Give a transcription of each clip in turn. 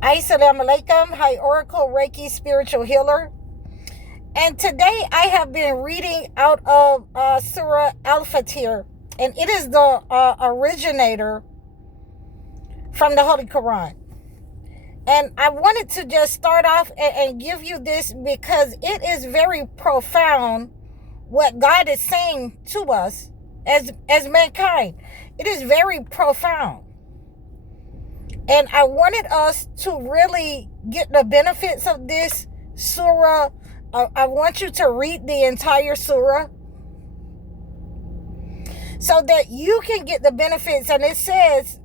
Assalamu alaikum. Hi, Oracle Reiki Spiritual Healer. And today I have been reading out of Surah Al-Fatir. And it is the originator from the Holy Quran. And I wanted to just start off and give you this because it is very profound what God is saying to us as mankind. It is very profound. And I wanted us to really get the benefits of this surah. I want you to read the entire surah so that you can get the benefits. And it says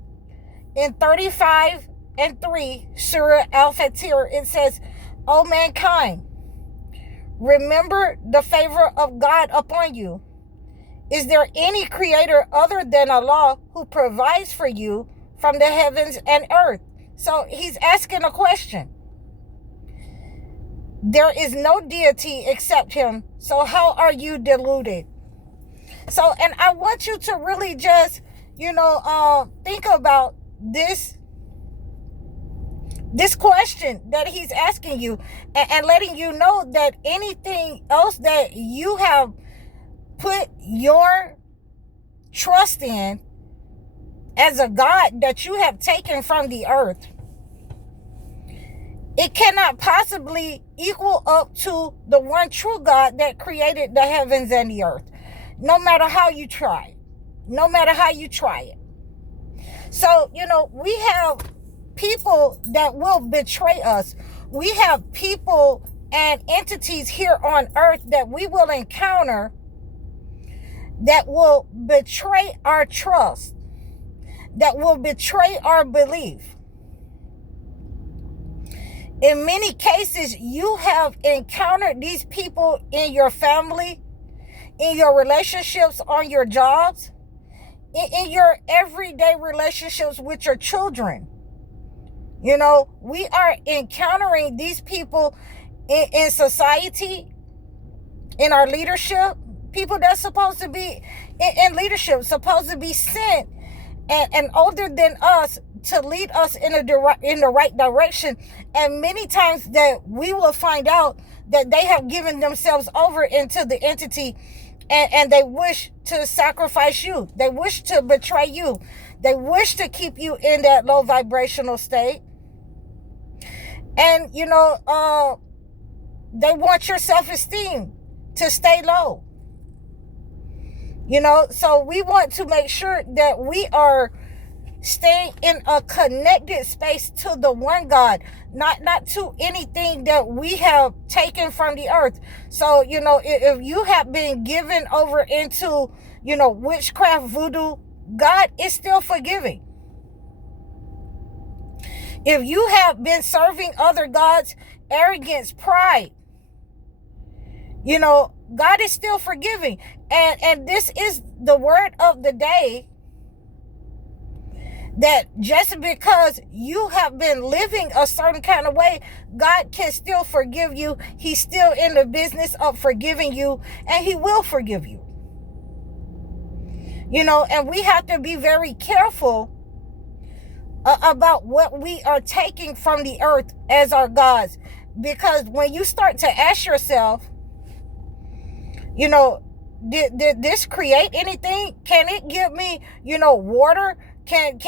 in 35:3, Surah Al-Fatir, it says, "O mankind, remember the favor of God upon you. Is there any creator other than Allah who provides for you from the heavens and earth?" So he's asking a question. There is no deity except him. So how are you deluded? So, and I want you to really just, think about this question that he's asking you and letting you know that anything else that you have put your trust in as a God that you have taken from the earth, it cannot possibly equal up to the one true God that created the heavens and the earth, no matter how you try. No matter how you try it. So, we have people that will betray us. We have people and entities here on earth that we will encounter that will betray our trust, that will betray our belief. In many cases, you have encountered these people in your family, in your relationships, on your jobs, in your everyday relationships with your children. We are encountering these people in society, in our leadership, people that's supposed to be in leadership, supposed to be sent and older than us to lead us in the right direction. And many times that we will find out that they have given themselves over into the entity and they wish to sacrifice you. They wish to betray you. They wish to keep you in that low vibrational state. And, they want your self-esteem to stay low. So we want to make sure that we are staying in a connected space to the one God, not to anything that we have taken from the earth. So, if you have been given over into, witchcraft, voodoo, God is still forgiving. If you have been serving other gods, arrogance, pride, God is still forgiving. And this is the word of the day, that just because you have been living a certain kind of way, God can still forgive you. He's still in the business of forgiving you, and he will forgive you. And we have to be very careful about what we are taking from the earth as our gods. Because when you start to ask yourself, did this create anything? Can it give me, water? Can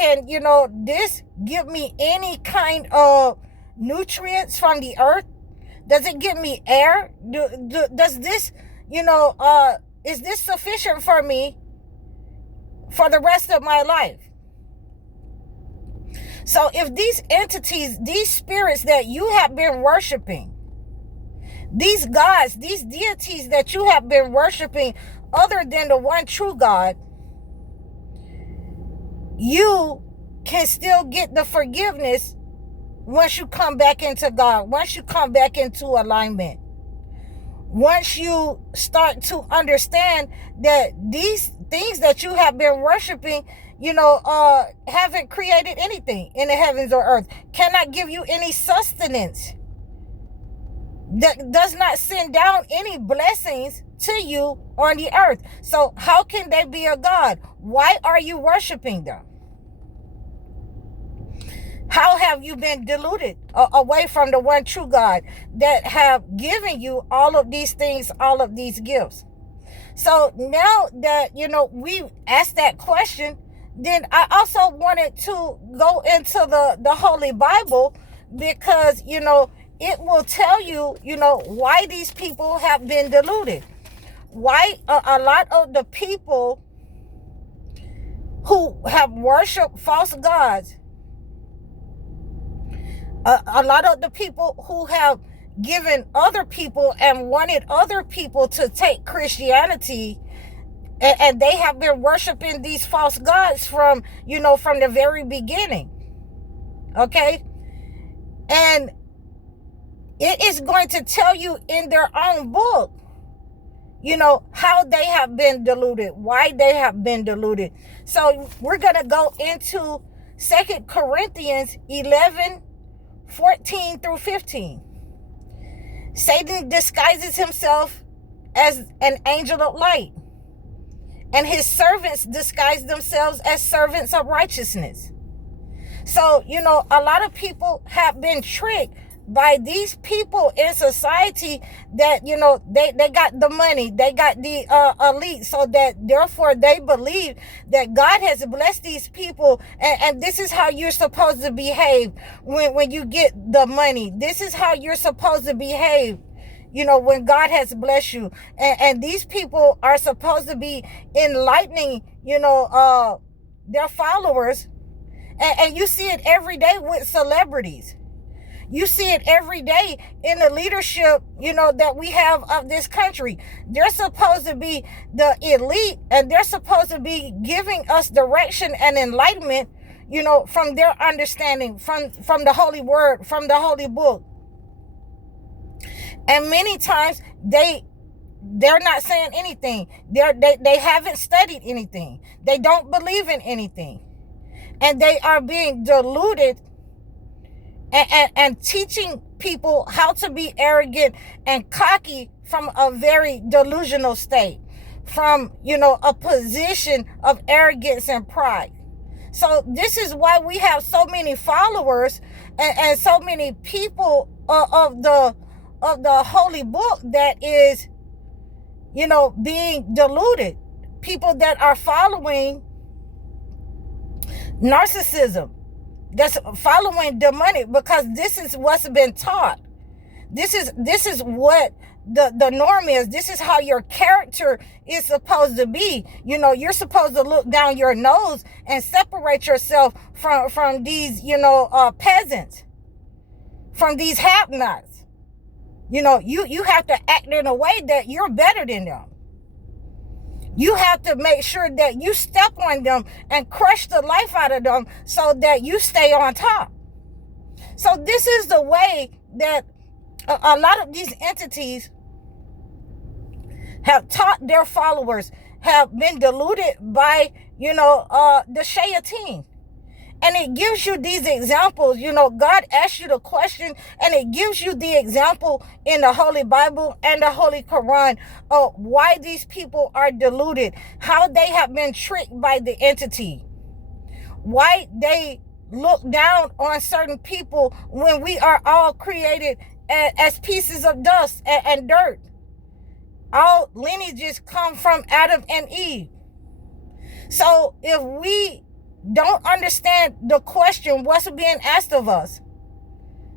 this give me any kind of nutrients from the earth? Does it give me air? Does this, is this sufficient for me for the rest of my life? So if these entities, these spirits that you have been worshiping, these gods, these deities that you have been worshiping other than the one true God, you can still get the forgiveness once you come back into God, once you come back into alignment. Once you start to understand that these things that you have been worshiping, haven't created anything in the heavens or earth, cannot give you any sustenance, that does not send down any blessings to you on the earth. So how can they be a God? Why are you worshiping them? How have you been deluded away from the one true God that have given you all of these things, all of these gifts? So now that, we asked that question, then I also wanted to go into the Holy Bible, because, it will tell you, why these people have been deluded. Why a lot of the people who have worshiped false gods, a lot of the people who have given other people and wanted other people to take Christianity, and they have been worshiping these false gods from the very beginning. Okay? And it is going to tell you in their own book, how they have been deluded, why they have been deluded. So we're going to go into 2 Corinthians 11:14 through 15. Satan disguises himself as an angel of light, and his servants disguise themselves as servants of righteousness. So, a lot of people have been tricked by these people in society that, they got the money, they got the elite, so that therefore they believe that God has blessed these people, and this is how you're supposed to behave when you get the money. This is how you're supposed to behave, when God has blessed you. And these people are supposed to be enlightening, their followers. And you see it every day with celebrities. You see it every day in the leadership, that we have of this country. They're supposed to be the elite, and they're supposed to be giving us direction and enlightenment, from their understanding, from the Holy Word, from the Holy Book. And many times they're not saying anything. They haven't studied anything. They don't believe in anything. And they are being deluded and teaching people how to be arrogant and cocky from a very delusional state, from, a position of arrogance and pride. So this is why we have so many followers and so many people of the Holy Book that is, being deluded. People that are following narcissism, that's following demonic, because this is what's been taught. This is what the norm is. This is how your character is supposed to be. You're supposed to look down your nose and separate yourself from these, peasants, from these have-nots. You have to act in a way that you're better than them. You have to make sure that you step on them and crush the life out of them so that you stay on top. So this is the way that a lot of these entities have taught their followers, have been deluded by, the shayateen. And it gives you these examples. God asks you the question, and it gives you the example in the Holy Bible and the Holy Quran of why these people are deluded, how they have been tricked by the entity, why they look down on certain people when we are all created as pieces of dust and dirt. All lineages come from Adam and Eve. So if we don't understand the question, what's being asked of us,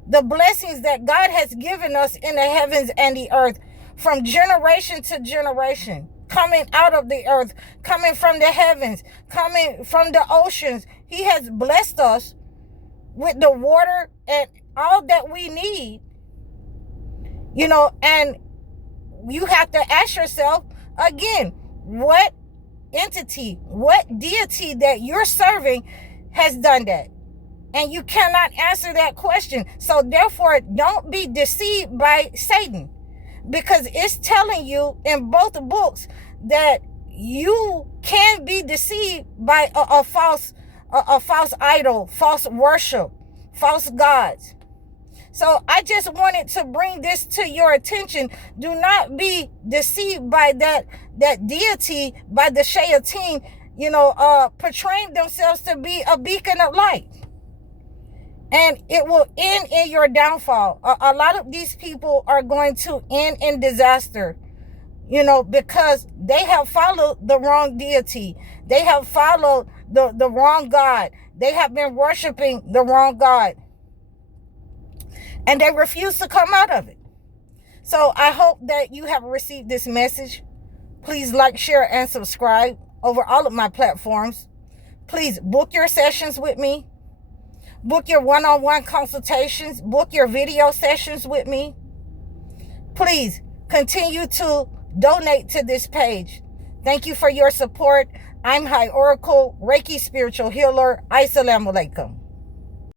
the blessings that God has given us in the heavens and the earth, from generation to generation, coming out of the earth, coming from the heavens, coming from the oceans. He has blessed us with the water and all that we need, and you have to ask yourself again, what entity, what deity that you're serving has done that? And you cannot answer that question. So therefore, don't be deceived by Satan, because it's telling you in both books that you can be deceived by a false idol, false worship, false gods. So I just wanted to bring this to your attention. Do not be deceived by that deity, by the shayateen, portraying themselves to be a beacon of light. And it will end in your downfall. A lot of these people are going to end in disaster, because they have followed the wrong deity. They have followed the wrong God. They have been worshiping the wrong God. And they refuse to come out of it. So I hope that you have received this message. Please like, share, and subscribe over all of my platforms. Please book your sessions with me. Book your one-on-one consultations. Book your video sessions with me. Please continue to donate to this page. Thank you for your support. I'm High Oracle, Reiki Spiritual Healer. Assalamu alaikum.